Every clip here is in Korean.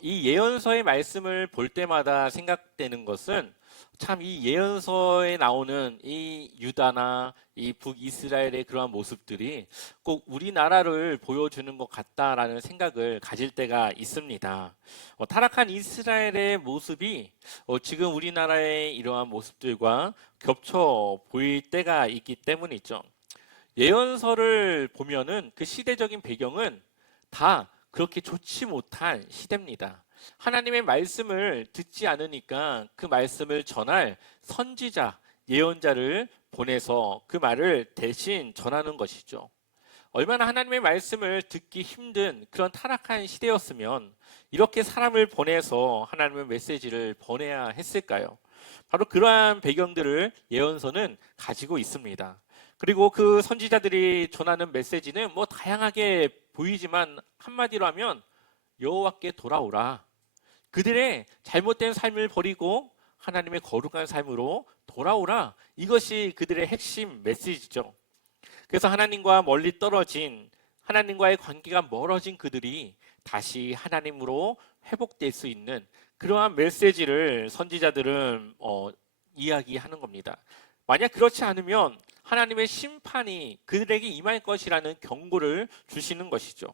이 예언서의 말씀을 볼 때마다 생각되는 것은 참 이 예언서에 나오는 이 유다나 이 북이스라엘의 그러한 모습들이 꼭 우리나라를 보여주는 것 같다라는 생각을 가질 때가 있습니다. 타락한 이스라엘의 모습이 지금 우리나라의 이러한 모습들과 겹쳐 보일 때가 있기 때문이죠. 예언서를 보면은 그 시대적인 배경은 다 그렇게 좋지 못한 시대입니다. 하나님의 말씀을 듣지 않으니까 그 말씀을 전할 선지자, 예언자를 보내서 그 말을 대신 전하는 것이죠. 얼마나 하나님의 말씀을 듣기 힘든 그런 타락한 시대였으면 이렇게 사람을 보내서 하나님의 메시지를 보내야 했을까요? 바로 그러한 배경들을 예언서는 가지고 있습니다. 그리고 그 선지자들이 전하는 메시지는 뭐 다양하게 보이지만 한마디로 하면 여호와께 돌아오라. 그들의 잘못된 삶을 버리고 하나님의 거룩한 삶으로 돌아오라. 이것이 그들의 핵심 메시지죠. 그래서 하나님과 멀리 떨어진, 하나님과의 관계가 멀어진 그들이 다시 하나님으로 회복될 수 있는 그러한 메시지를 선지자들은 이야기하는 겁니다. 만약 그렇지 않으면 하나님의 심판이 그들에게 임할 것이라는 경고를 주시는 것이죠.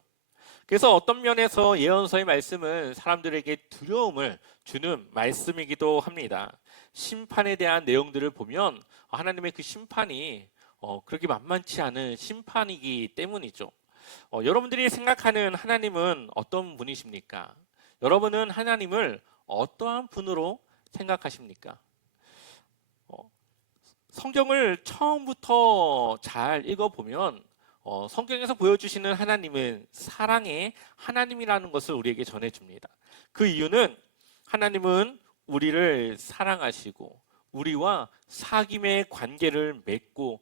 그래서 어떤 면에서 예언서의 말씀은 사람들에게 두려움을 주는 말씀이기도 합니다. 심판에 대한 내용들을 보면 하나님의 그 심판이 그렇게 만만치 않은 심판이기 때문이죠. 여러분들이 생각하는 하나님은 어떤 분이십니까? 여러분은 하나님을 어떠한 분으로 생각하십니까? 성경을 처음부터 잘 읽어보면 성경에서 보여주시는 하나님은 사랑의 하나님이라는 것을 우리에게 전해줍니다. 그 이유는 하나님은 우리를 사랑하시고 우리와 사귐의 관계를 맺고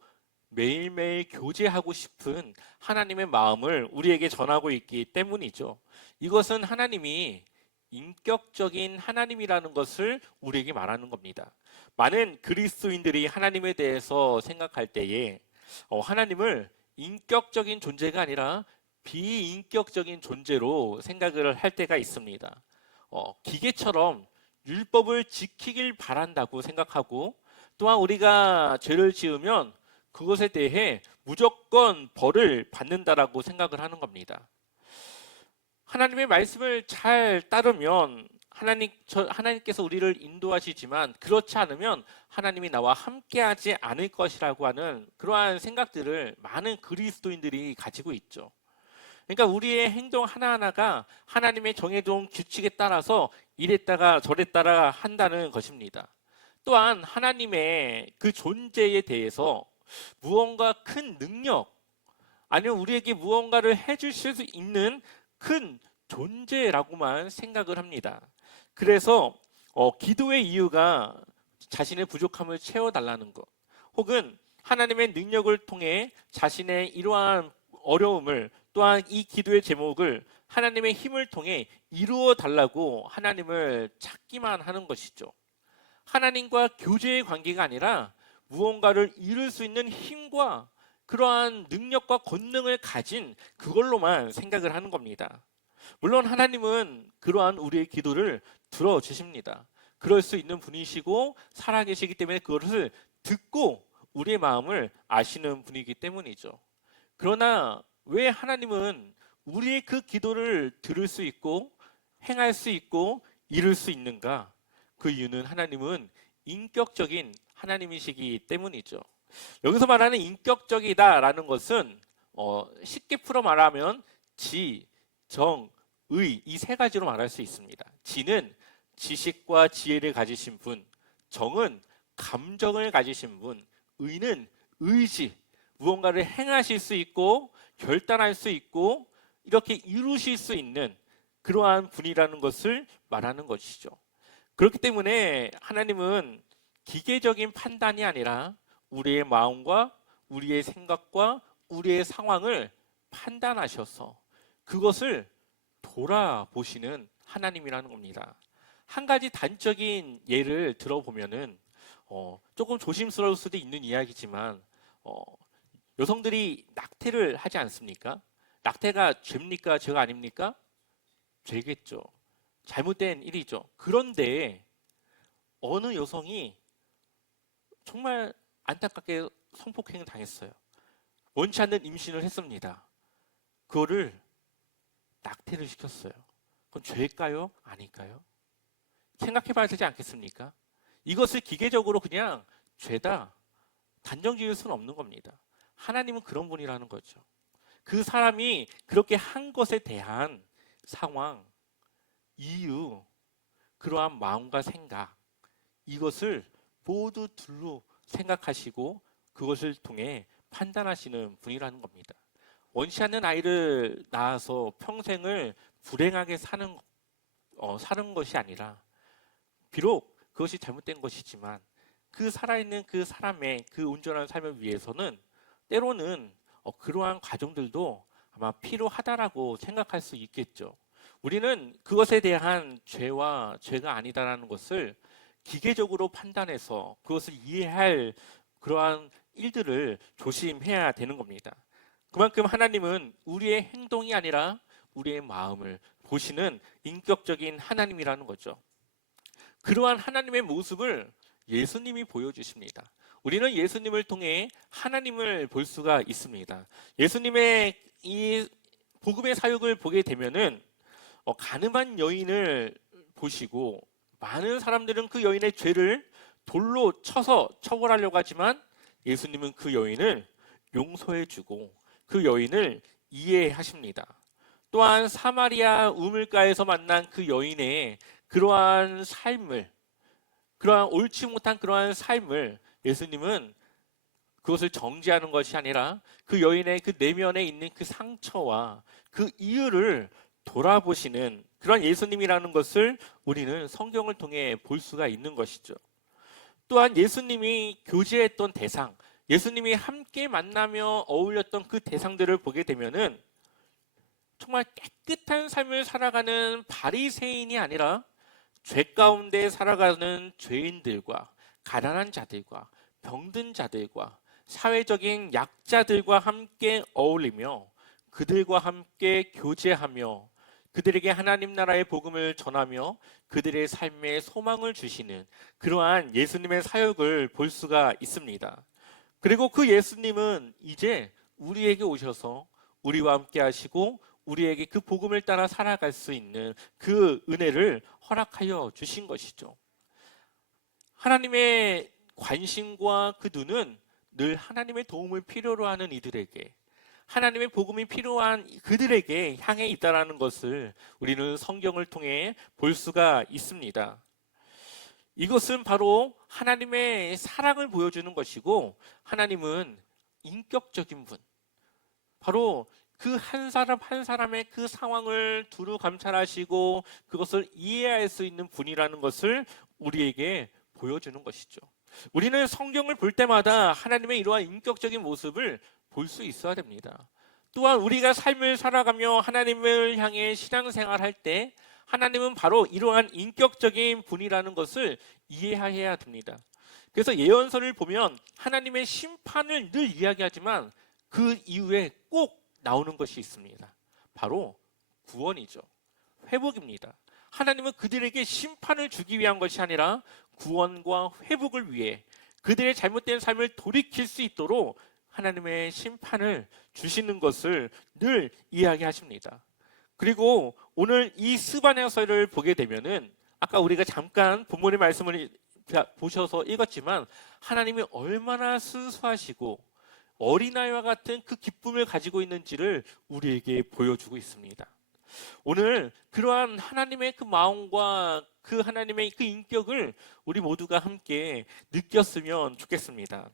매일매일 교제하고 싶은 하나님의 마음을 우리에게 전하고 있기 때문이죠. 이것은 하나님이 인격적인 하나님이라는 것을 우리에게 말하는 겁니다. 많은 그리스도인들이 하나님에 대해서 생각할 때에 하나님을 인격적인 존재가 아니라 비인격적인 존재로 생각을 할 때가 있습니다. 기계처럼 율법을 지키길 바란다고 생각하고 또한 우리가 죄를 지으면 그것에 대해 무조건 벌을 받는다라고 생각을 하는 겁니다. 하나님의 말씀을 잘 따르면 하나님께서 우리를 인도하시지만 그렇지 않으면 하나님이 나와 함께하지 않을 것이라고 하는 그러한 생각들을 많은 그리스도인들이 가지고 있죠. 그러니까 우리의 행동 하나하나가 하나님의 정해둔 규칙에 따라서 이랬다가 저랬다가 한다는 것입니다. 또한 하나님의 그 존재에 대해서 무언가 큰 능력 아니면 우리에게 무언가를 해주실 수 있는 큰 존재라고만 생각을 합니다. 그래서 기도의 이유가 자신의 부족함을 채워달라는 것, 혹은 하나님의 능력을 통해 자신의 이러한 어려움을 또한 이 기도의 제목을 하나님의 힘을 통해 이루어 달라고 하나님을 찾기만 하는 것이죠. 하나님과 교제의 관계가 아니라 무언가를 이룰 수 있는 힘과 그러한 능력과 권능을 가진 그걸로만 생각을 하는 겁니다. 물론 하나님은 그러한 우리의 기도를 들어주십니다. 그럴 수 있는 분이시고 살아계시기 때문에 그것을 듣고 우리의 마음을 아시는 분이기 때문이죠. 그러나 왜 하나님은 우리의 그 기도를 들을 수 있고 행할 수 있고 이룰 수 있는가? 그 이유는 하나님은 인격적인 하나님이시기 때문이죠. 여기서 말하는 인격적이다라는 것은 쉽게 풀어 말하면 지, 정, 의 이 세 가지로 말할 수 있습니다. 지는 지식과 지혜를 가지신 분, 정은 감정을 가지신 분, 의는 의지, 무언가를 행하실 수 있고 결단할 수 있고 이렇게 이루실 수 있는 그러한 분이라는 것을 말하는 것이죠. 그렇기 때문에 하나님은 기계적인 판단이 아니라 우리의 마음과 우리의 생각과 우리의 상황을 판단하셔서 그것을 돌아보시는 하나님이라는 겁니다. 한 가지 단적인 예를 들어보면은 조금 조심스러울 수도 있는 이야기지만 여성들이 낙태를 하지 않습니까? 낙태가 죄입니까? 죄가 아닙니까? 죄겠죠. 잘못된 일이죠. 그런데 어느 여성이 정말 안타깝게 성폭행을 당했어요. 원치 않는 임신을 했습니다. 그거를 낙태를 시켰어요. 그건 죄일까요? 아닐까요? 생각해 봐야 되지 않겠습니까? 이것을 기계적으로 그냥 죄다 단정 지을 수는 없는 겁니다. 하나님은 그런 분이라는 거죠. 그 사람이 그렇게 한 것에 대한 상황, 이유, 그러한 마음과 생각, 이것을 모두 둘로 생각하시고 그것을 통해 판단하시는 분이라는 겁니다. 원치 않는 아이를 낳아서 평생을 불행하게 사는 것이 아니라, 비록 그것이 잘못된 것이지만 그 살아있는 그 사람의 그 온전한 삶을 위해서는 때로는 그러한 과정들도 아마 필요하다라고 생각할 수 있겠죠. 우리는 그것에 대한 죄가 아니다라는 것을 기계적으로 판단해서 그것을 이해할 그러한 일들을 조심해야 되는 겁니다. 그만큼 하나님은 우리의 행동이 아니라 우리의 마음을 보시는 인격적인 하나님이라는 거죠. 그러한 하나님의 모습을 예수님이 보여주십니다. 우리는 예수님을 통해 하나님을 볼 수가 있습니다. 예수님의 이 복음의 사역을 보게 되면은 가늠한 여인을 보시고 많은 사람들은 그 여인의 죄를 돌로 쳐서 처벌하려고 하지만 예수님은 그 여인을 용서해주고 그 여인을 이해하십니다. 또한 사마리아 우물가에서 만난 그 여인의 그러한 삶을, 그러한 옳지 못한 그러한 삶을 예수님은 그것을 정죄하는 것이 아니라 그 여인의 그 내면에 있는 그 상처와 그 이유를 돌아보시는 그런 예수님이라는 것을 우리는 성경을 통해 볼 수가 있는 것이죠. 또한 예수님이 교제했던 대상, 예수님이 함께 만나며 어울렸던 그 대상들을 보게 되면은 정말 깨끗한 삶을 살아가는 바리새인이 아니라 죄 가운데 살아가는 죄인들과 가난한 자들과 병든 자들과 사회적인 약자들과 함께 어울리며 그들과 함께 교제하며 그들에게 하나님 나라의 복음을 전하며 그들의 삶에 소망을 주시는 그러한 예수님의 사역을 볼 수가 있습니다. 그리고 그 예수님은 이제 우리에게 오셔서 우리와 함께 하시고 우리에게 그 복음을 따라 살아갈 수 있는 그 은혜를 허락하여 주신 것이죠. 하나님의 관심과 그 눈은 늘 하나님의 도움을 필요로 하는 이들에게, 하나님의 복음이 필요한 그들에게 향해 있다는 것을 우리는 성경을 통해 볼 수가 있습니다. 이것은 바로 하나님의 사랑을 보여주는 것이고, 하나님은 인격적인 분, 바로 그 한 사람 한 사람의 그 상황을 두루 감찰하시고 그것을 이해할 수 있는 분이라는 것을 우리에게 보여주는 것이죠. 우리는 성경을 볼 때마다 하나님의 이러한 인격적인 모습을 볼 수 있어야 됩니다. 또한 우리가 삶을 살아가며 하나님을 향해 신앙생활할 때 하나님은 바로 이러한 인격적인 분이라는 것을 이해해야 됩니다. 그래서 예언서를 보면 하나님의 심판을 늘 이야기하지만 그 이후에 꼭 나오는 것이 있습니다. 바로 구원이죠. 회복입니다. 하나님은 그들에게 심판을 주기 위한 것이 아니라 구원과 회복을 위해 그들의 잘못된 삶을 돌이킬 수 있도록 하나님의 심판을 주시는 것을 늘 이야기하십니다. 그리고 오늘 이 스바냐서를 보게 되면은 아까 우리가 잠깐 본문의 말씀을 보셔서 읽었지만 하나님이 얼마나 순수하시고 어린아이와 같은 그 기쁨을 가지고 있는지를 우리에게 보여주고 있습니다. 오늘 그러한 하나님의 그 마음과 그 하나님의 그 인격을 우리 모두가 함께 느꼈으면 좋겠습니다.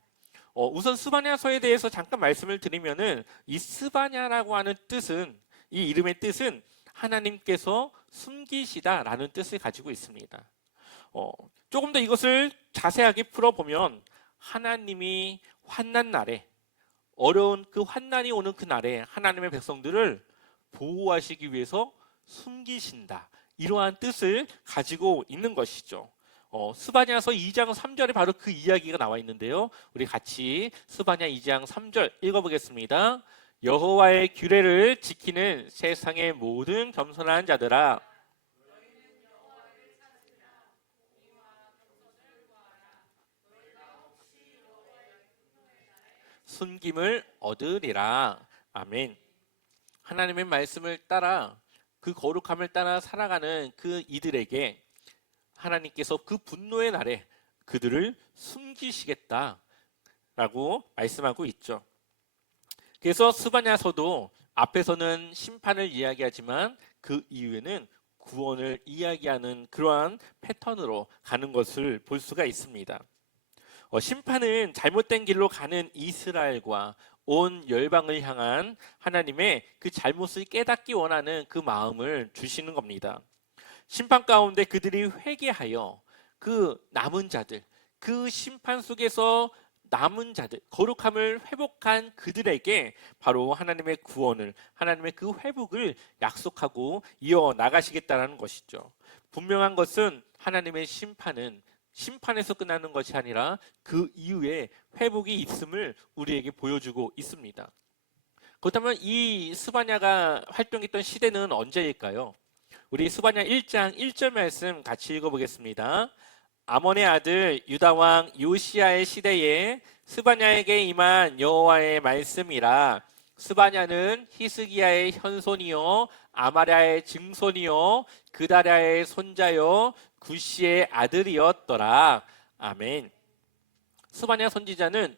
우선 스바냐서에 대해서 잠깐 말씀을 드리면은 이 스바냐라고 하는 뜻은, 이 이름의 뜻은 하나님께서 숨기시다라는 뜻을 가지고 있습니다. 조금 더 이것을 자세하게 풀어보면 하나님이 환난 날에, 어려운 그 환난이 오는 그 날에 하나님의 백성들을 보호하시기 위해서 숨기신다, 이러한 뜻을 가지고 있는 것이죠. 스바냐서 2장 3절에 바로 그 이야기가 나와 있는데요. 우리 같이 스바냐 2장 3절 읽어보겠습니다. 여호와의 규례를 지키는 세상의 모든 겸손한 자들아, 숨김을 얻으리라. 아멘. 하나님의 말씀을 따라 그 거룩함을 따라 살아가는 그 이들에게 하나님께서 그 분노의 날에 그들을 숨기시겠다라고 말씀하고 있죠. 그래서 스바냐서도 앞에서는 심판을 이야기하지만 그 이후에는 구원을 이야기하는 그러한 패턴으로 가는 것을 볼 수가 있습니다. 심판은 잘못된 길로 가는 이스라엘과 온 열방을 향한 하나님의 그 잘못을 깨닫기 원하는 그 마음을 주시는 겁니다. 심판 가운데 그들이 회개하여 그 남은 자들, 그 심판 속에서 남은 자들, 거룩함을 회복한 그들에게 바로 하나님의 구원을, 하나님의 그 회복을 약속하고 이어나가시겠다는 것이죠. 분명한 것은 하나님의 심판은 심판에서 끝나는 것이 아니라 그 이후에 회복이 있음을 우리에게 보여주고 있습니다. 그렇다면 이 스바냐가 활동했던 시대는 언제일까요? 우리 스바냐 1장 1절 말씀 같이 읽어보겠습니다. 아몬의 아들 유다 왕 요시야의 시대에 스바냐에게 임한 여호와의 말씀이라. 스바냐는 히스기야의 현손이요 아마랴의 증손이요 그다랴의 손자요 구시의 아들이었더라. 아멘. 스바냐 선지자는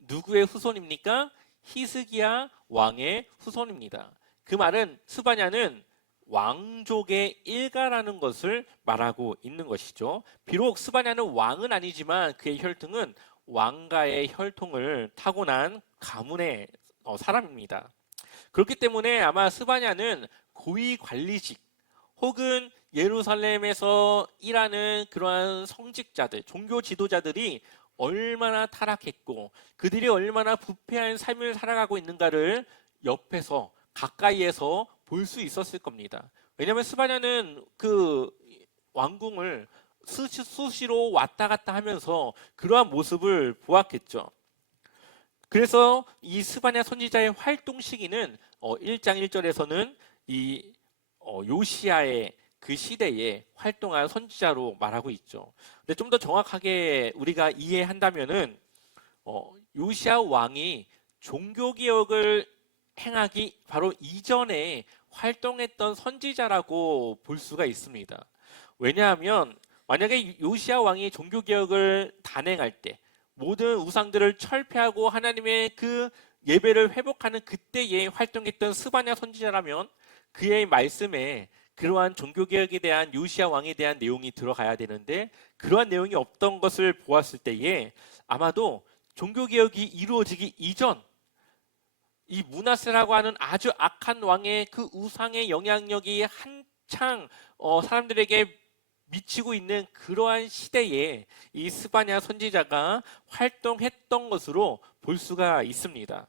누구의 후손입니까? 히스기야 왕의 후손입니다. 그 말은 스바냐는 왕족의 일가라는 것을 말하고 있는 것이죠. 비록 스바냐는 왕은 아니지만 그의 혈통은 왕가의 혈통을 타고난 가문의 사람입니다. 그렇기 때문에 아마 스바냐는 고위 관리직 혹은 예루살렘에서 일하는 그러한 성직자들, 종교 지도자들이 얼마나 타락했고 그들이 얼마나 부패한 삶을 살아가고 있는가를 옆에서 가까이에서 볼 수 있었을 겁니다. 왜냐하면 스바냐는 그 왕궁을 수시로 왔다 갔다 하면서 그러한 모습을 보았겠죠. 그래서 이 스바냐 선지자의 활동 시기는 1장 1절에서는 이 요시야의 그 시대에 활동한 선지자로 말하고 있죠. 근데 좀 더 정확하게 우리가 이해한다면은 요시야 왕이 종교개혁을 행하기 바로 이전에 활동했던 선지자라고 볼 수가 있습니다. 왜냐하면 만약에 요시야 왕이 종교개혁을 단행할 때 모든 우상들을 철폐하고 하나님의 그 예배를 회복하는 그때에 활동했던 스바냐 선지자라면 그의 말씀에 그러한 종교개혁에 대한 요시야 왕에 대한 내용이 들어가야 되는데 그러한 내용이 없던 것을 보았을 때에 아마도 종교개혁이 이루어지기 이전 이 므낫세라고 하는 아주 악한 왕의 그 우상의 영향력이 한창 사람들에게 미치고 있는 그러한 시대에 이 스바냐 선지자가 활동했던 것으로 볼 수가 있습니다.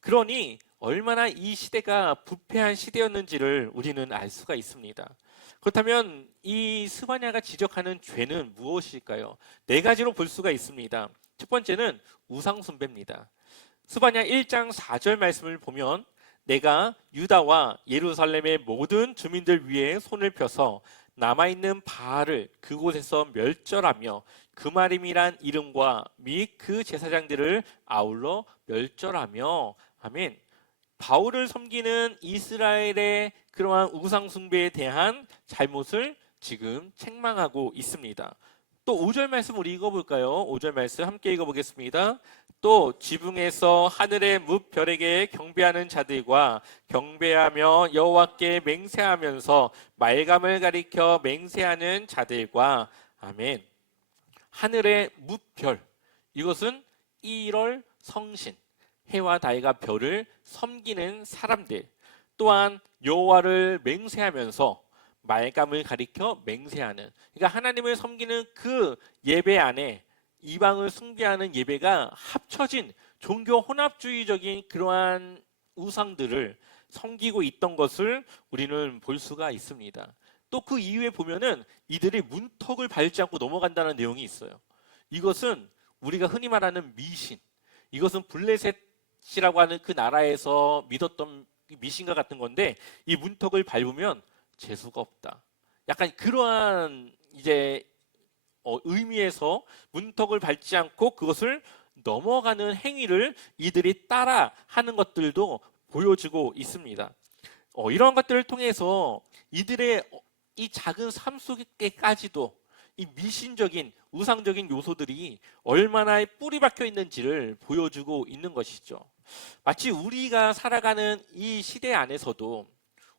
그러니 얼마나 이 시대가 부패한 시대였는지를 우리는 알 수가 있습니다. 그렇다면 이 스바냐가 지적하는 죄는 무엇일까요? 네 가지로 볼 수가 있습니다. 첫 번째는 우상 숭배입니다. 스바냐 1장 4절 말씀을 보면 내가 유다와 예루살렘의 모든 주민들 위에 손을 펴서 남아있는 바알을 그곳에서 멸절하며 그마림이란 이름과 및 그 제사장들을 아울러 멸절하며 아멘. 바울을 섬기는 이스라엘의 그러한 우상 숭배에 대한 잘못을 지금 책망하고 있습니다. 또 5절 말씀 우리 읽어볼까요? 5절 말씀 함께 읽어보겠습니다. 또 지붕에서 하늘의 뭇별에게 경배하는 자들과 경배하며 여호와께 맹세하면서 말감을 가리켜 맹세하는 자들과 아멘. 하늘의 뭇별, 이것은 1월 성신, 해와 달과 별을 섬기는 사람들, 또한 여호와를 맹세하면서 말감을 가리켜 맹세하는, 그러니까 하나님을 섬기는 그 예배 안에 이방을 숭배하는 예배가 합쳐진 종교 혼합주의적인 그러한 우상들을 섬기고 있던 것을 우리는 볼 수가 있습니다. 또 그 이후에 보면은 이들이 문턱을 밟지 않고 넘어간다는 내용이 있어요. 이것은 우리가 흔히 말하는 미신, 이것은 블레셋이라고 하는 그 나라에서 믿었던 미신과 같은 건데 이 문턱을 밟으면 재수가 없다. 약간 그러한 이제 의미에서 문턱을 밟지 않고 그것을 넘어가는 행위를 이들이 따라 하는 것들도 보여주고 있습니다. 이런 것들을 통해서 이들의 이 작은 삶 속에까지도 이 미신적인 우상적인 요소들이 얼마나 뿌리 박혀 있는지를 보여주고 있는 것이죠. 마치 우리가 살아가는 이 시대 안에서도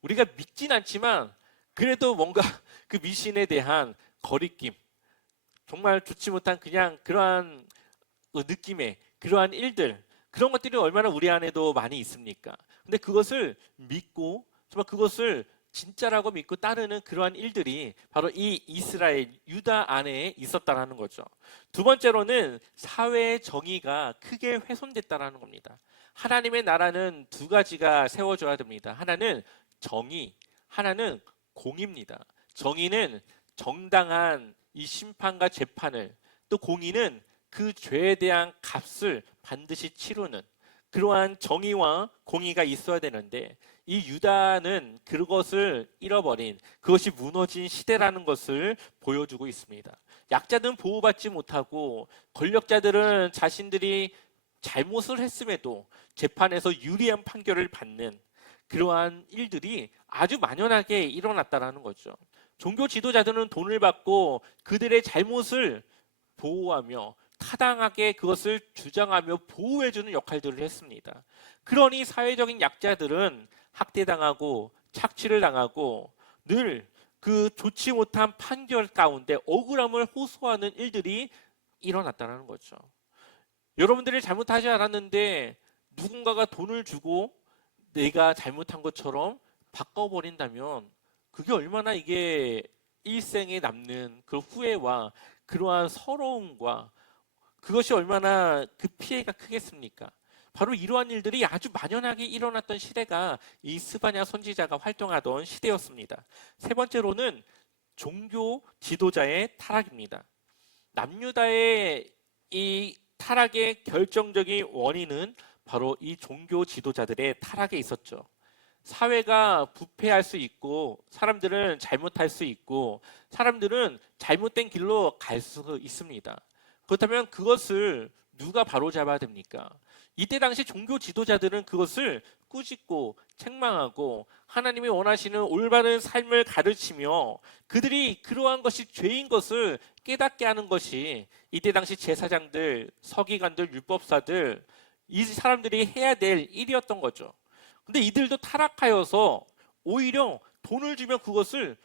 우리가 믿진 않지만 그래도 뭔가 그 미신에 대한 거리낌, 정말 좋지 못한 그냥 그러한 느낌의 그러한 일들, 그런 것들이 얼마나 우리 안에도 많이 있습니까? 근데 그것을 믿고 정말 그것을 진짜라고 믿고 따르는 그러한 일들이 바로 이 이스라엘 유다 안에 있었다라는 거죠. 두 번째로는 사회의 정의가 크게 훼손됐다라는 겁니다. 하나님의 나라는 두 가지가 세워져야 됩니다. 하나는 정의, 하나는 공의입니다. 정의는 정당한 이 심판과 재판을, 또 공의는 그 죄에 대한 값을 반드시 치르는 그러한 정의와 공의가 있어야 되는데, 이 유다는 그것을 잃어버린, 그것이 무너진 시대라는 것을 보여주고 있습니다. 약자들은 보호받지 못하고 권력자들은 자신들이 잘못을 했음에도 재판에서 유리한 판결을 받는 그러한 일들이 아주 만연하게 일어났다라는 거죠. 종교 지도자들은 돈을 받고 그들의 잘못을 보호하며 타당하게 그것을 주장하며 보호해주는 역할들을 했습니다. 그러니 사회적인 약자들은 학대당하고 착취를 당하고 늘 그 좋지 못한 판결 가운데 억울함을 호소하는 일들이 일어났다는 거죠. 여러분들이 잘못하지 않았는데 누군가가 돈을 주고 내가 잘못한 것처럼 바꿔버린다면 그게 얼마나 이게 일생에 남는 그 후회와 그러한 서러움과 그것이 얼마나 그 피해가 크겠습니까? 바로 이러한 일들이 아주 만연하게 일어났던 시대가 이 스바냐 선지자가 활동하던 시대였습니다. 세 번째로는 종교 지도자의 타락입니다. 남유다의 이 타락의 결정적인 원인은 바로 이 종교 지도자들의 타락에 있었죠. 사회가 부패할 수 있고 사람들은 잘못할 수 있고 사람들은 잘못된 길로 갈 수 있습니다. 그렇다면 그것을 누가 바로잡아야 됩니까? 이때 당시 종교 지도자들은 그것을 꾸짖고 책망하고 하나님이 원하시는 올바른 삶을 가르치며 그들이 그러한 것이 죄인 것을 깨닫게 하는 것이 이때 당시 제사장들, 서기관들, 율법사들, 이 사람들이 해야 될 일이었던 거죠. 근데 이들도 타락하여서 오히려 돈을 주면 그것을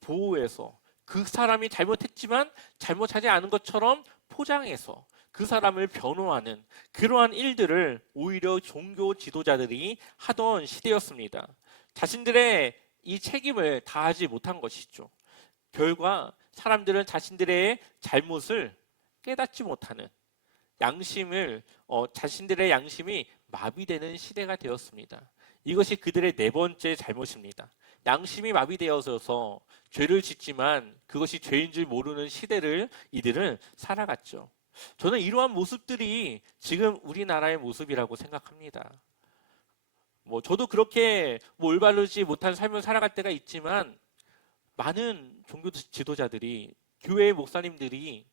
보호해서 그 사람이 잘못했지만 잘못하지 않은 것처럼 포장해서 그 사람을 변호하는 그러한 일들을 오히려 종교 지도자들이 하던 시대였습니다. 자신들의 이 책임을 다하지 못한 것이죠. 결과 사람들은 자신들의 잘못을 깨닫지 못하는 자신들의 양심이 마비되는 시대가 되었습니다. 이것이 그들의 네 번째 잘못입니다. 양심이 마비되어서 죄를 짓지만 그것이 죄인 줄 모르는 시대를 이들은 살아갔죠. 저는 이러한 모습들이 지금 우리나라의 모습이라고 생각합니다. 저도 그렇게 올바르지 못한 삶을 살아갈 때가 있지만 많은 종교 지도자들이, 교회의 목사님들이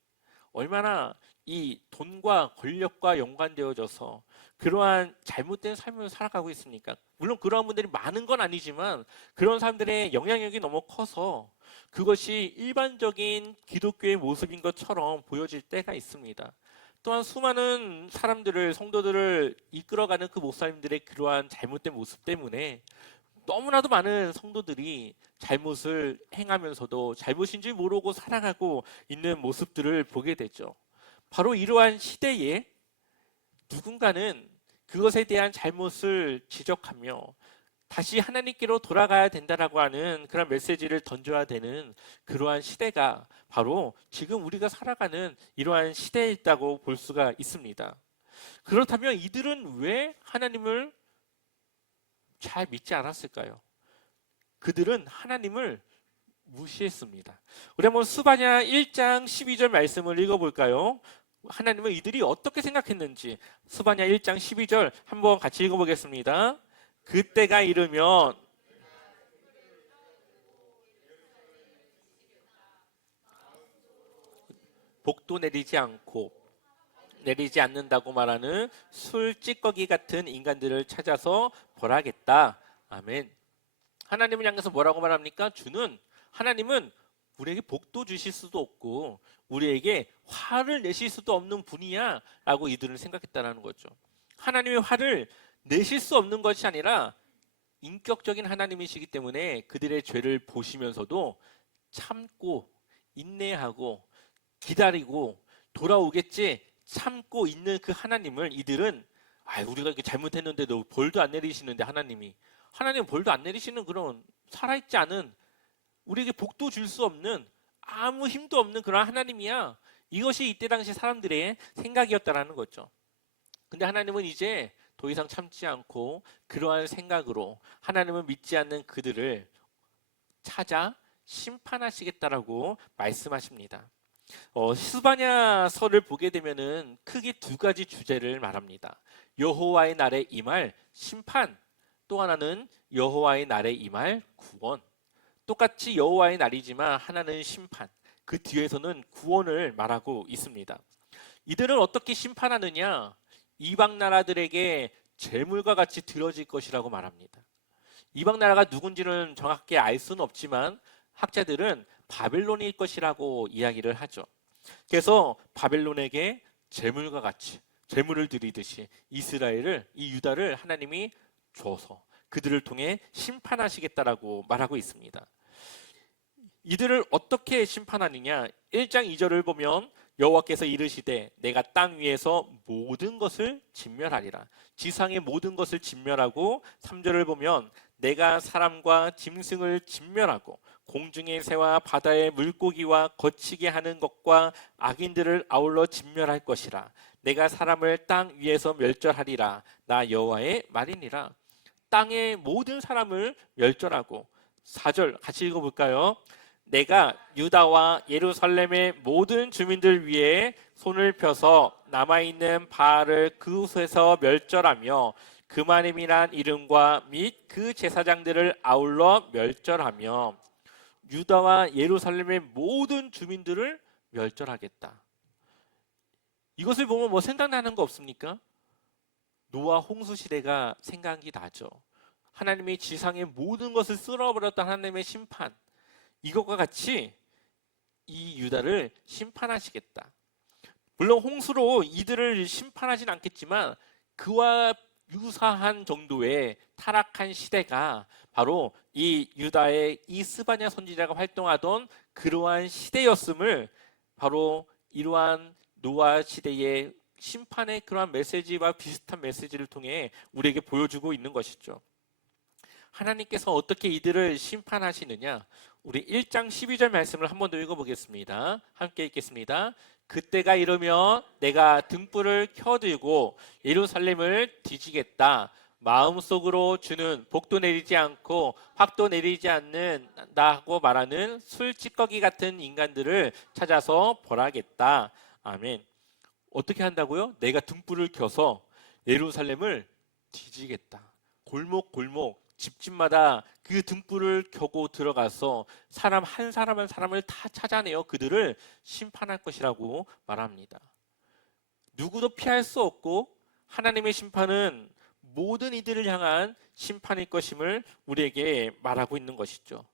얼마나 이 돈과 권력과 연관되어져서 그러한 잘못된 삶을 살아가고 있습니까? 물론 그러한 분들이 많은 건 아니지만 그런 사람들의 영향력이 너무 커서 그것이 일반적인 기독교의 모습인 것처럼 보여질 때가 있습니다. 또한 수많은 사람들을, 성도들을 이끌어가는 그 목사님들의 그러한 잘못된 모습 때문에 너무나도 많은 성도들이 잘못을 행하면서도 잘못인 줄 모르고 살아가고 있는 모습들을 보게 되죠. 바로 이러한 시대에 누군가는 그것에 대한 잘못을 지적하며 다시 하나님께로 돌아가야 된다라고 하는 그런 메시지를 던져야 되는 그러한 시대가 바로 지금 우리가 살아가는 이러한 시대에 있다고 볼 수가 있습니다. 그렇다면 이들은 왜 하나님을 잘 믿지 않았을까요? 그들은 하나님을 무시했습니다. 우리 한번 스바냐 1장 12절 말씀을 읽어볼까요? 하나님은 이들이 어떻게 생각했는지 스바냐 1장 12절 한번 같이 읽어보겠습니다. 그때가 이르면 복도 내리지 않고 내리지 않는다고 말하는 술찌꺼기 같은 인간들을 찾아서 벌하겠다. 아멘. 하나님을 향해서 뭐라고 말합니까? 하나님은 우리에게 복도 주실 수도 없고 우리에게 화를 내실 수도 없는 분이야 라고 이들은 생각했다는 거죠. 하나님의 화를 내실 수 없는 것이 아니라 인격적인 하나님이시기 때문에 그들의 죄를 보시면서도 참고 인내하고 기다리고 돌아오겠지 참고 있는 그 하나님을 이들은 우리가 이렇게 잘못했는데도 벌도 안 내리시는데 하나님은 벌도 안 내리시는 그런 살아있지 않은 우리에게 복도 줄 수 없는 아무 힘도 없는 그런 하나님이야. 이것이 이때 당시 사람들의 생각이었다라는 거죠. 근데 하나님은 이제 더 이상 참지 않고 그러한 생각으로 하나님을 믿지 않는 그들을 찾아 심판하시겠다라고 말씀하십니다. 스바냐서를 보게 되면은 크게 두 가지 주제를 말합니다. 여호와의 날에 임할 심판, 또 하나는 여호와의 날에 임할 구원. 똑같이 여호와의 날이지만 하나는 심판, 그 뒤에서는 구원을 말하고 있습니다. 이들은 어떻게 심판하느냐? 이방 나라들에게 재물과 같이 들어질 것이라고 말합니다. 이방 나라가 누군지는 정확하게 알 수는 없지만 학자들은 바벨론일 것이라고 이야기를 하죠. 그래서 바벨론에게 재물과 같이 재물을 드리듯이 이 유다를 하나님이 줘서 그들을 통해 심판하시겠다라고 말하고 있습니다. 이들을 어떻게 심판하느냐? 1장 2절을 보면 여호와께서 이르시되 내가 땅 위에서 모든 것을 진멸하리라. 지상의 모든 것을 진멸하고 3절을 보면 내가 사람과 짐승을 진멸하고 공중의 새와 바다의 물고기와 거치게 하는 것과 악인들을 아울러 진멸할 것이라. 내가 사람을 땅 위에서 멸절하리라. 나 여호와의 말이니라. 땅의 모든 사람을 멸절하고 4절 같이 읽어볼까요? 내가 유다와 예루살렘의 모든 주민들 위에 손을 펴서 남아있는 바알을 그곳에서 멸절하며 그마님이란 이름과 및 그 제사장들을 아울러 멸절하며 유다와 예루살렘의 모든 주민들을 멸절하겠다. 이것을 보면 뭐 생각나는 거 없습니까? 노아 홍수 시대가 생각이 나죠. 하나님이 지상의 모든 것을 쓸어버렸던 하나님의 심판, 이것과 같이 이 유다를 심판하시겠다. 물론 홍수로 이들을 심판하진 않겠지만 그와 유사한 정도의 타락한 시대가 바로 이 유다의 이 스바냐 선지자가 활동하던 그러한 시대였음을 바로 이러한 노아 시대의 심판의 그러한 메시지와 비슷한 메시지를 통해 우리에게 보여주고 있는 것이죠. 하나님께서 어떻게 이들을 심판하시느냐? 우리 1장 12절 말씀을 한 번 더 읽어보겠습니다. 함께 읽겠습니다. 그때가 이르면 내가 등불을 켜들고 예루살렘을 뒤지겠다. 마음속으로 주는 복도 내리지 않고 확도 내리지 않는다고 말하는 술찌꺼기 같은 인간들을 찾아서 벌하겠다. 아멘. 어떻게 한다고요? 내가 등불을 켜서 예루살렘을 뒤지겠다. 골목골목 집집마다 그 등불을 켜고 들어가서 사람 한 사람 한 사람을 다 찾아내어 그들을 심판할 것이라고 말합니다. 누구도 피할 수 없고 하나님의 심판은 모든 이들을 향한 심판일 것임을 우리에게 말하고 있는 것이죠.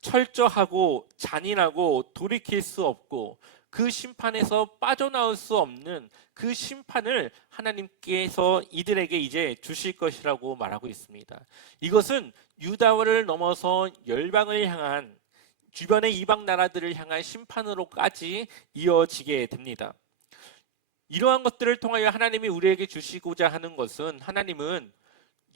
철저하고 잔인하고 돌이킬 수 없고 그 심판에서 빠져나올 수 없는 그 심판을 하나님께서 이들에게 이제 주실 것이라고 말하고 있습니다. 이것은 유다를 넘어서 열방을 향한 주변의 이방 나라들을 향한 심판으로까지 이어지게 됩니다. 이러한 것들을 통하여 하나님이 우리에게 주시고자 하는 것은 하나님은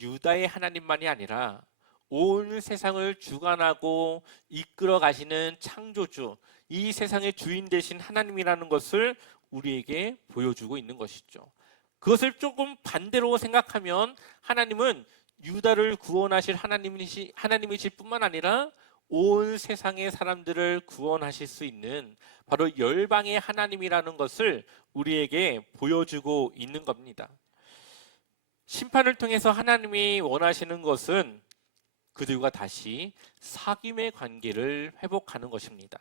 유다의 하나님만이 아니라 온 세상을 주관하고 이끌어 가시는 창조주, 이 세상의 주인 되신 하나님이라는 것을 우리에게 보여주고 있는 것이죠. 그것을 조금 반대로 생각하면 하나님은 유다를 구원하실 하나님이실 뿐만 아니라 온 세상의 사람들을 구원하실 수 있는 바로 열방의 하나님이라는 것을 우리에게 보여주고 있는 겁니다. 심판을 통해서 하나님이 원하시는 것은 그들과 다시 사귐의 관계를 회복하는 것입니다.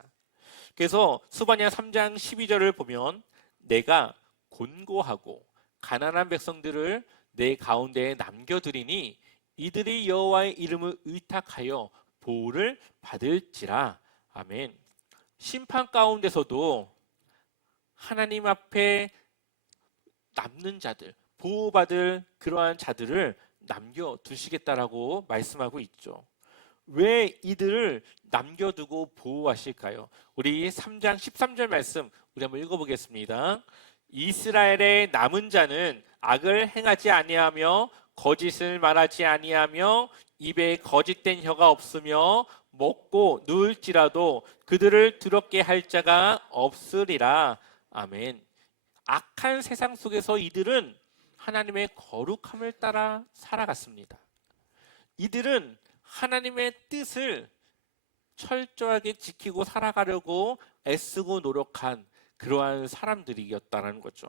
그래서 스바냐 3장 12절을 보면 내가 곤고하고 가난한 백성들을 내 가운데에 남겨두리니 이들이 여호와의 이름을 의탁하여 보호를 받을지라. 아멘. 심판 가운데서도 하나님 앞에 남는 자들, 보호받을 그러한 자들을 남겨두시겠다라고 말씀하고 있죠. 왜 이들을 남겨두고 보호하실까요? 우리 3장 13절 말씀 우리 한번 읽어보겠습니다. 이스라엘의 남은 자는 악을 행하지 아니하며 거짓을 말하지 아니하며 입에 거짓된 혀가 없으며 먹고 누울지라도 그들을 두렵게 할 자가 없으리라. 아멘. 악한 세상 속에서 이들은 하나님의 거룩함을 따라 살아갔습니다. 이들은 하나님의 뜻을 철저하게 지키고 살아가려고 애쓰고 노력한 그러한 사람들이었다는 거죠.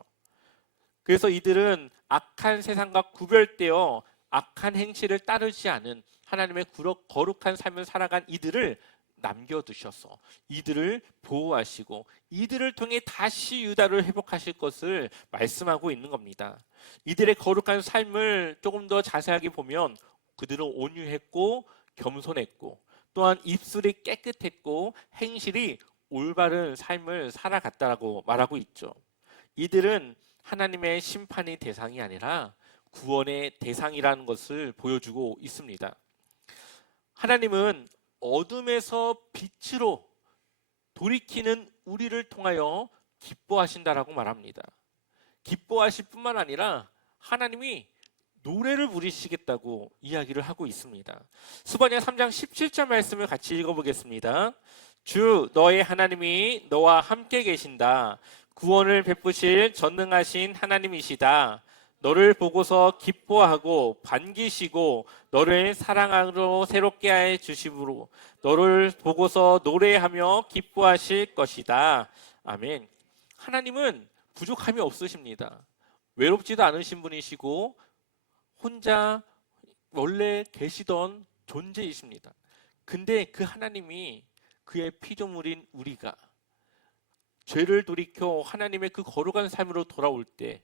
그래서 이들은 악한 세상과 구별되어 악한 행실을 따르지 않은 하나님의 거룩한 삶을 살아간 이들을 남겨두셔서 이들을 보호하시고 이들을 통해 다시 유다를 회복하실 것을 말씀하고 있는 겁니다. 이들의 거룩한 삶을 조금 더 자세하게 보면 그들은 온유했고 겸손했고 또한 입술이 깨끗했고 행실이 올바른 삶을 살아갔다라고 말하고 있죠. 이들은 하나님의 심판의 대상이 아니라 구원의 대상이라는 것을 보여주고 있습니다. 하나님은 어둠에서 빛으로 돌이키는 우리를 통하여 기뻐하신다라고 말합니다. 기뻐하실 뿐만 아니라 하나님이 노래를 부르시겠다고 이야기를 하고 있습니다. 스바냐 3장 17절 말씀을 같이 읽어보겠습니다. 주 너의 하나님이 너와 함께 계신다. 구원을 베푸실 전능하신 하나님이시다. 너를 보고서 기뻐하고 반기시고 너를 사랑으로 새롭게 해 주심으로 너를 보고서 노래하며 기뻐하실 것이다. 아멘. 하나님은 부족함이 없으십니다. 외롭지도 않으신 분이시고 혼자 원래 계시던 존재이십니다. 근데 그 하나님이 그의 피조물인 우리가 죄를 돌이켜 하나님의 그 거룩한 삶으로 돌아올 때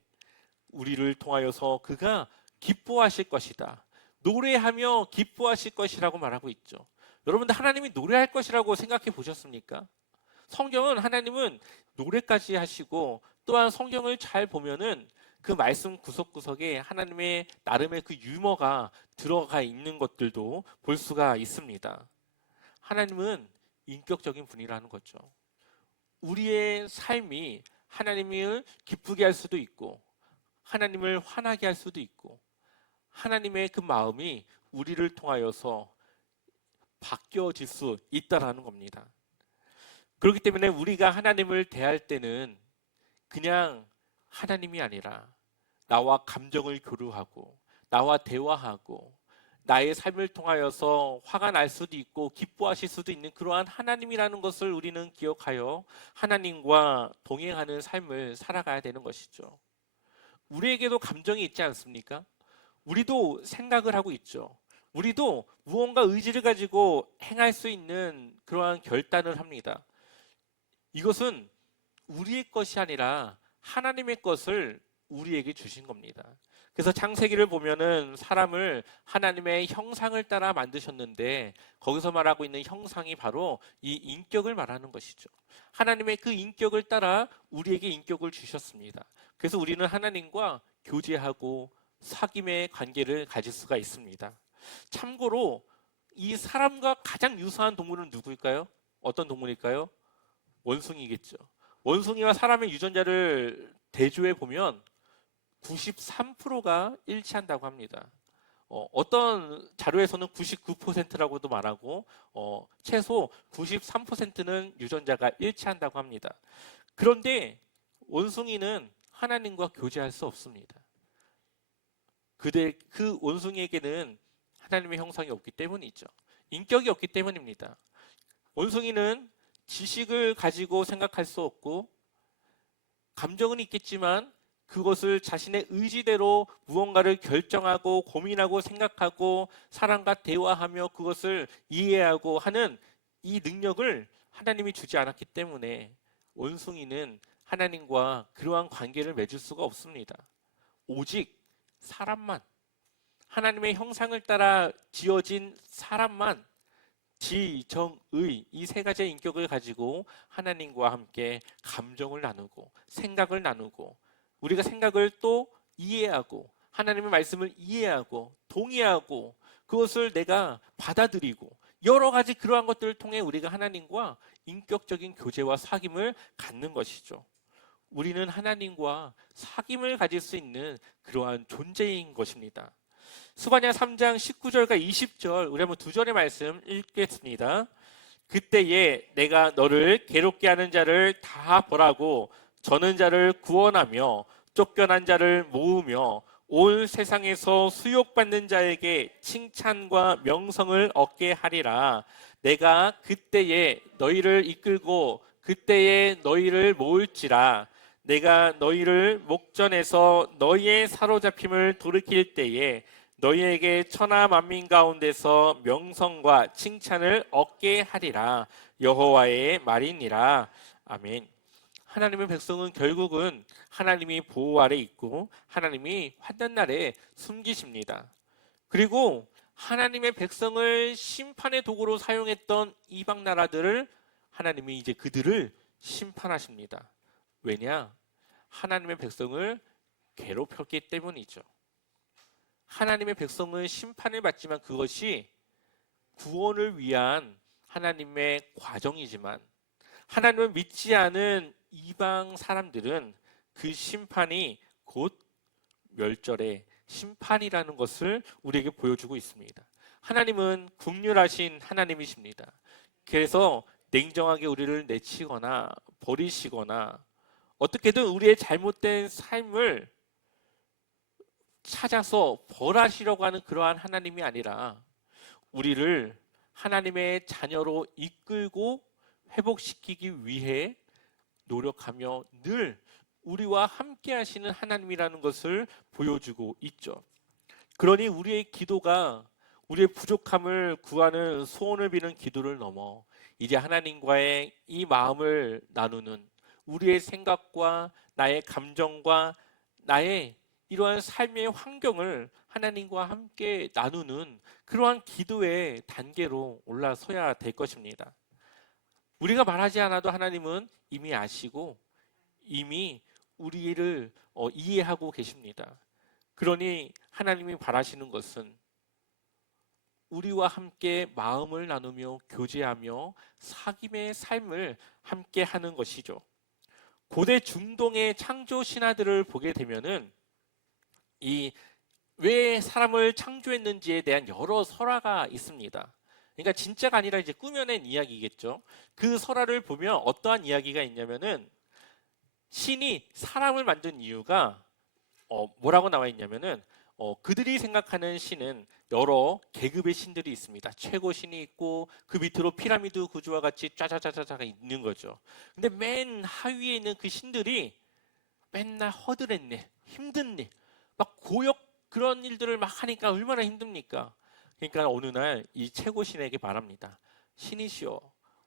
우리를 통하여서 그가 기뻐하실 것이다. 노래하며 기뻐하실 것이라고 말하고 있죠. 여러분들 하나님이 노래할 것이라고 생각해 보셨습니까? 성경은 하나님은 노래까지 하시고 또한 성경을 잘 보면은 그 말씀 구석구석에 하나님의 나름의 그 유머가 들어가 있는 것들도 볼 수가 있습니다. 하나님은 인격적인 분이라는 거죠. 우리의 삶이 하나님을 기쁘게 할 수도 있고 하나님을 화나게 할 수도 있고 하나님의 그 마음이 우리를 통하여서 바뀌어질 수 있다라는 겁니다. 그렇기 때문에 우리가 하나님을 대할 때는 그냥 하나님이 아니라 나와 감정을 교류하고 나와 대화하고 나의 삶을 통하여서 화가 날 수도 있고 기뻐하실 수도 있는 그러한 하나님이라는 것을 우리는 기억하여 하나님과 동행하는 삶을 살아가야 되는 것이죠. 우리에게도 감정이 있지 않습니까? 우리도 생각을 하고 있죠. 우리도 무언가 의지를 가지고 행할 수 있는 그러한 결단을 합니다. 이것은 우리의 것이 아니라 하나님의 것을 우리에게 주신 겁니다. 그래서 창세기를 보면은 사람을 하나님의 형상을 따라 만드셨는데 거기서 말하고 있는 형상이 바로 이 인격을 말하는 것이죠. 하나님의 그 인격을 따라 우리에게 인격을 주셨습니다. 그래서 우리는 하나님과 교제하고 사귐의 관계를 가질 수가 있습니다. 참고로 이 사람과 가장 유사한 동물은 누구일까요? 어떤 동물일까요? 원숭이겠죠. 원숭이와 사람의 유전자를 대조해 보면 93%가 일치한다고 합니다. 어떤 자료에서는 99%라고도 말하고 최소 93%는 유전자가 일치한다고 합니다. 그런데 원숭이는 하나님과 교제할 수 없습니다. 그 원숭이에게는 하나님의 형상이 없기 때문이죠. 인격이 없기 때문입니다. 원숭이는 지식을 가지고 생각할 수 없고 감정은 있겠지만 그것을 자신의 의지대로 무언가를 결정하고 고민하고 생각하고 사람과 대화하며 그것을 이해하고 하는 이 능력을 하나님이 주지 않았기 때문에 원숭이는 하나님과 그러한 관계를 맺을 수가 없습니다. 오직 사람만, 하나님의 형상을 따라 지어진 사람만 지, 정, 의, 이 세 가지의 인격을 가지고 하나님과 함께 감정을 나누고 생각을 나누고 우리가 생각을 또 이해하고 하나님의 말씀을 이해하고 동의하고 그것을 내가 받아들이고 여러 가지 그러한 것들을 통해 우리가 하나님과 인격적인 교제와 사귐을 갖는 것이죠. 우리는 하나님과 사귐을 가질 수 있는 그러한 존재인 것입니다. 스바냐 3장 19절과 20절 우리 한번 두 절의 말씀 읽겠습니다. 그때에 내가 너를 괴롭게 하는 자를 다 벌하고 저는 자를 구원하며 쫓겨난 자를 모으며 온 세상에서 수욕받는 자에게 칭찬과 명성을 얻게 하리라. 내가 그때에 너희를 이끌고 그때에 너희를 모을지라. 내가 너희를 목전에서 너희의 사로잡힘을 돌이킬 때에 너희에게 천하 만민 가운데서 명성과 칭찬을 얻게 하리라. 여호와의 말이니라. 아멘. 하나님의 백성은 결국은 하나님이 보호 아래 있고 하나님이 환난 날에 숨기십니다. 그리고 하나님의 백성을 심판의 도구로 사용했던 이방 나라들을 하나님이 이제 그들을 심판하십니다. 왜냐? 하나님의 백성을 괴롭혔기 때문이죠. 하나님의 백성은 심판을 받지만 그것이 구원을 위한 하나님의 과정이지만 하나님을 믿지 않은 이방 사람들은 그 심판이 곧 멸절의 심판이라는 것을 우리에게 보여주고 있습니다. 하나님은 긍휼하신 하나님이십니다. 그래서 냉정하게 우리를 내치거나 버리시거나 어떻게든 우리의 잘못된 삶을 찾아서 벌하시려고 하는 그러한 하나님이 아니라 우리를 하나님의 자녀로 이끌고 회복시키기 위해 노력하며 늘 우리와 함께 하시는 하나님이라는 것을 보여주고 있죠. 그러니 우리의 기도가 우리의 부족함을 구하는 소원을 비는 기도를 넘어 이제 하나님과의 이 마음을 나누는 우리의 생각과 나의 감정과 나의 이러한 삶의 환경을 하나님과 함께 나누는 그러한 기도의 단계로 올라서야 될 것입니다. 우리가 말하지 않아도 하나님은 이미 아시고 이미 우리를 이해하고 계십니다. 그러니 하나님이 바라시는 것은 우리와 함께 마음을 나누며 교제하며 사귐의 삶을 함께 하는 것이죠. 고대 중동의 창조 신화들을 보게 되면은 왜 사람을 창조했는지에 대한 여러 설화가 있습니다. 그러니까 진짜가 아니라 이제 꾸며낸 이야기겠죠. 그 설화를 보면 어떠한 이야기가 있냐면은 신이 사람을 만든 이유가 뭐라고 나와 있냐면은 그들이 생각하는 신은 여러 계급의 신들이 있습니다. 최고 신이 있고 그 밑으로 피라미드 구조와 같이 짜자자자자가 있는 거죠. 근데 맨 하위에 있는 그 신들이 맨날 허드렛 일, 힘든 일, 막 고역 그런 일들을 막 하니까 얼마나 힘듭니까? 그러니까 어느 날 이 최고 신에게 말합니다. 신이시여,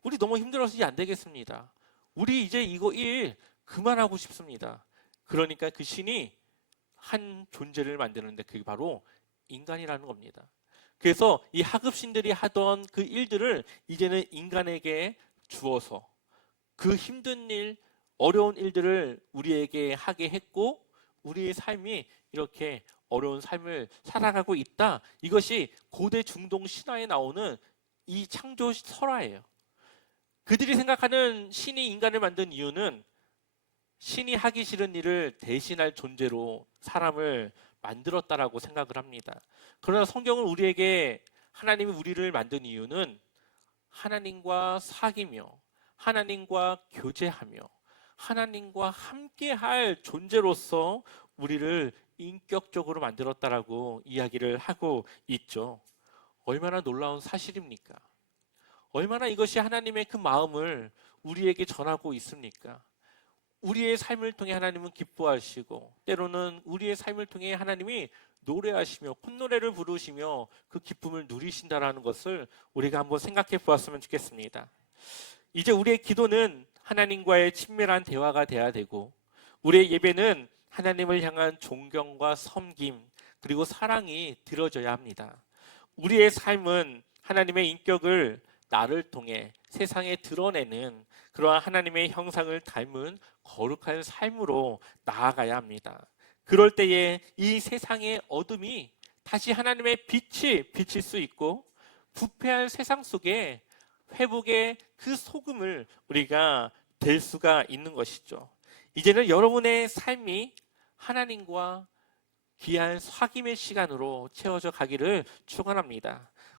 우리 너무 힘들어서 이제 안 되겠습니다. 우리 이제 이거 일 그만하고 싶습니다. 그러니까 그 신이 한 존재를 만드는데 그게 바로 인간이라는 겁니다. 그래서 이 하급신들이 하던 그 일들을 이제는 인간에게 주어서 그 힘든 일, 어려운 일들을 우리에게 하게 했고 우리의 삶이 이렇게 어려운 삶을 살아가고 있다. 이것이 고대 중동 신화에 나오는 이 창조 설화예요. 그들이 생각하는 신이 인간을 만든 이유는 신이 하기 싫은 일을 대신할 존재로 사람을 만들었다라고 생각을 합니다. 그러나 성경은 우리에게 하나님이 우리를 만든 이유는 하나님과 사귀며 하나님과 교제하며 하나님과 함께할 존재로서 우리를 인격적으로 만들었다라고 이야기를 하고 있죠. 얼마나 놀라운 사실입니까? 얼마나 이것이 하나님의 그 마음을 우리에게 전하고 있습니까? 우리의 삶을 통해 하나님은 기뻐하시고 때로는 우리의 삶을 통해 하나님이 노래하시며 콧노래를 부르시며 그 기쁨을 누리신다라는 것을 우리가 한번 생각해 보았으면 좋겠습니다. 이제 우리의 기도는 하나님과의 친밀한 대화가 돼야 되고, 우리의 예배는 하나님을 향한 존경과 섬김 그리고 사랑이 드러져야 합니다. 우리의 삶은 하나님의 인격을 나를 통해 세상에 드러내는 그러한 하나님의 형상을 닮은 거룩한 삶으로 나아가야 합니다. 그럴 때에 이 세상의 어둠이 다시 하나님의 빛이 비칠 수 있고, 부패한 세상 속에 회복의 그 소금을 우리가 될 수가 있는 것이죠. 이제는 여러분의 삶이 하나님과 귀한 사귐의 시간으로 채워져 가기를 축원합니다.